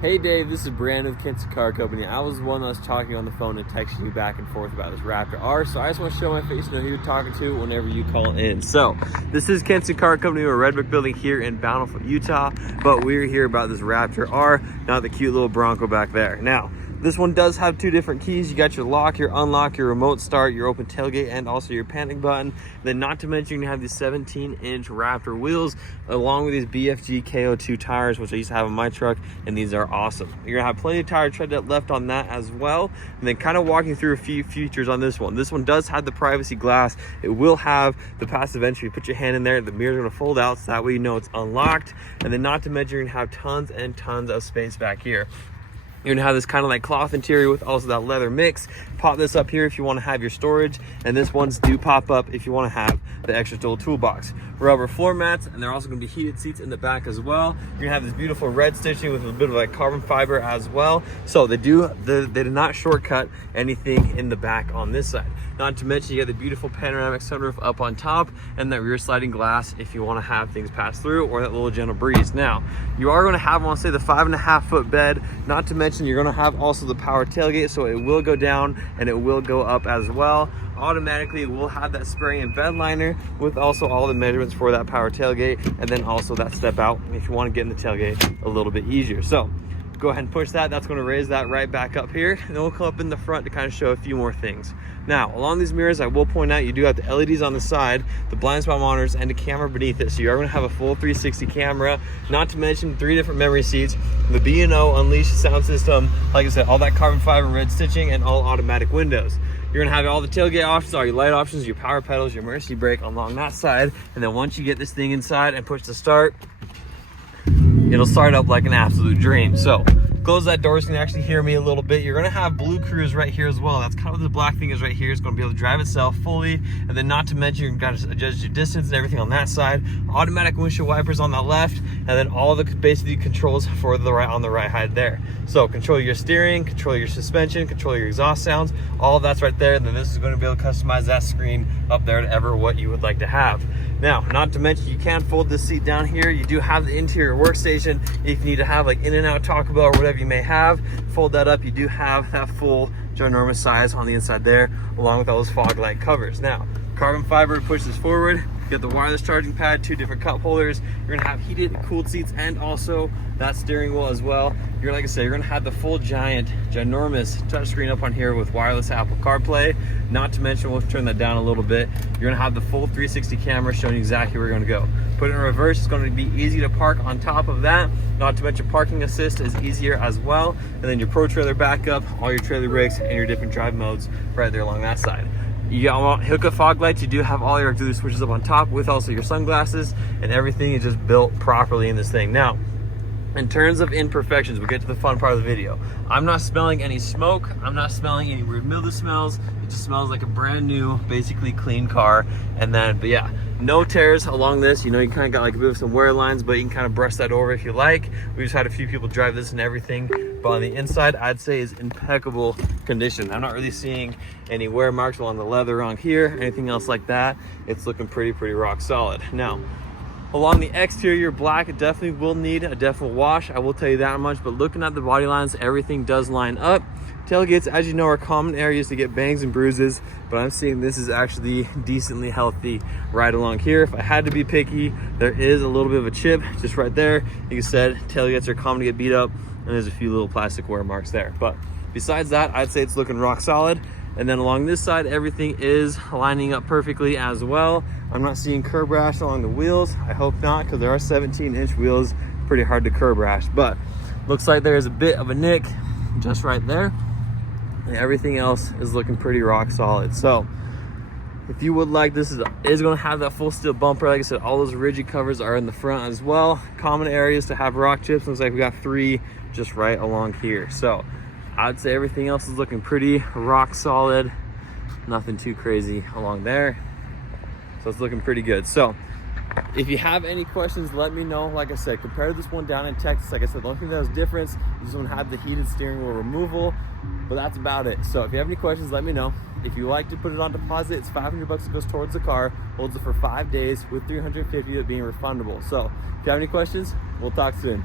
Hey Dave, this is Brandon with Kinsey Car Company. I was the one that was talking on the phone and texting you back and forth about this RaptoR, so I just want to show my face and know who you're talking to whenever you call in. So, this is Kinsey Car Company. We're a Red Brick building here in Bountiful, Utah, but we're here about this RaptoR, not the cute little Bronco back there. Now, this one does have two different keys. You got your lock, your unlock, your remote start, your open tailgate, and also your panic button. Then not to mention you have these 17-inch RaptoR wheels along with these BFG KO2 tires, which I used to have on my truck, and these are awesome. You're gonna have plenty of tire tread left on that as well. And then kind of walking through a few features on this one. This one does have the privacy glass. It will have the passive entry. You put your hand in there, the mirror's gonna fold out, so that way you know it's unlocked. And then not to mention you're gonna have tons and tons of space back here. You're gonna have this kind of like cloth interior with also that leather mix. Pop this up here if you want to have your storage, and this ones do pop up if you want to have the extra little toolbox. Rubber floor mats, and they're also going to be heated seats in the back as well. You're gonna have this beautiful red stitching with a bit of like carbon fiber as well. So they did not shortcut anything in the back on this side. Not to mention you got the beautiful panoramic sunroof up on top and that rear sliding glass if you want to have things pass through, or that little gentle breeze. Now you are going to have, I want to say, the 5.5 foot bed. Not to mention you're going to have also the power tailgate, so it will go down and it will go up as well. Automatically it will have that spray and bed liner with also all the measurements for that power tailgate, and then also that step out if you want to get in the tailgate a little bit easier. So go ahead and push that. That's going to raise that right back up here, and then we'll come up in the front to kind of show a few more things. Now along these mirrors, I will point out you do have the LEDs on the side, the blind spot monitors, and a camera beneath it, so you are going to have a full 360 camera. Not to mention 3 different memory seats, the B&O Unleashed sound system, like I said, all that carbon fiber red stitching, and all automatic windows. You're gonna have all the tailgate options, all your light options, your power pedals, your emergency brake along that side. And then once you get this thing inside and push the start, it'll start up like an absolute dream. So close that door so you can actually hear me a little bit. You're gonna have Blue Cruise right here as well. That's kind of what the black thing is right here. It's gonna be able to drive itself fully. And then not to mention, you've got to adjust your distance and everything on that side. Automatic windshield wipers on the left, and then all the basically controls for the right on the right side there. So control your steering, control your suspension, control your exhaust sounds, all of that's right there. And then this is gonna be able to customize that screen up there to ever what you would like to have. Now, not to mention you can fold this seat down here. You do have the interior workstation. If you need to have like in and out Taco Bell or whatever you may have, fold that up. You do have that full ginormous size on the inside there, along with all those fog light covers. Now, carbon fiber pushes forward. You got the wireless charging pad, 2 different cup holders. You're gonna have heated and cooled seats, and also that steering wheel as well. You're, like I said, you're gonna have the full ginormous touchscreen up on here with wireless Apple CarPlay. Not to mention, we'll turn that down a little bit, you're gonna have the full 360 camera showing you exactly where you're gonna go. Put it in reverse, it's gonna be easy to park on top of that. Not to mention parking assist is easier as well. And then your Pro Trailer backup, all your trailer brakes, and your different drive modes right there along that side. You got hook-up fog lights. You do have all your auxiliary switches up on top with also your sunglasses, and everything is just built properly in this thing. Now, in terms of imperfections, we'll get to the fun part of the video. I'm not smelling any smoke. I'm not smelling any weird mildew smells. It just smells like a brand new, basically clean car. And then, but yeah, no tears along this. You know, you kind of got like a bit of some wear lines, but you can kind of brush that over if you like. We just had a few people drive this and everything, but on the inside, I'd say is impeccable condition. I'm not really seeing any wear marks along the leather on here, anything else like that. It's looking pretty rock solid. Now, along the exterior, black, it definitely will need a definite wash, I will tell you that much, but looking at the body lines, everything does line up. Tailgates, as you know, are common areas to get bangs and bruises, but I'm seeing this is actually decently healthy right along here. If I had to be picky, there is a little bit of a chip just right there. Like I said, tailgates are common to get beat up, and there's a few little plastic wear marks there. But besides that, I'd say it's looking rock solid. And then along this side, everything is lining up perfectly as well. I'm not seeing curb rash along the wheels. I hope not, because there are 17-inch wheels, pretty hard to curb rash. But looks like there's a bit of a nick just right there. And everything else is looking pretty rock solid. So if you would like, this is going to have that full steel bumper. Like I said, all those rigid covers are in the front as well. Common areas to have rock chips. Looks like we got 3 just right along here. So I'd say everything else is looking pretty rock solid. Nothing too crazy along there. So it's looking pretty good. So if you have any questions, let me know. Like I said, compare this one down in Texas. Like I said, the only thing that was difference, this one had the heated steering wheel removal, but that's about it. So if you have any questions, let me know. If you like to put it on deposit, it's $500 that goes towards the car, holds it for 5 days with $350 of it being refundable. So if you have any questions, we'll talk soon.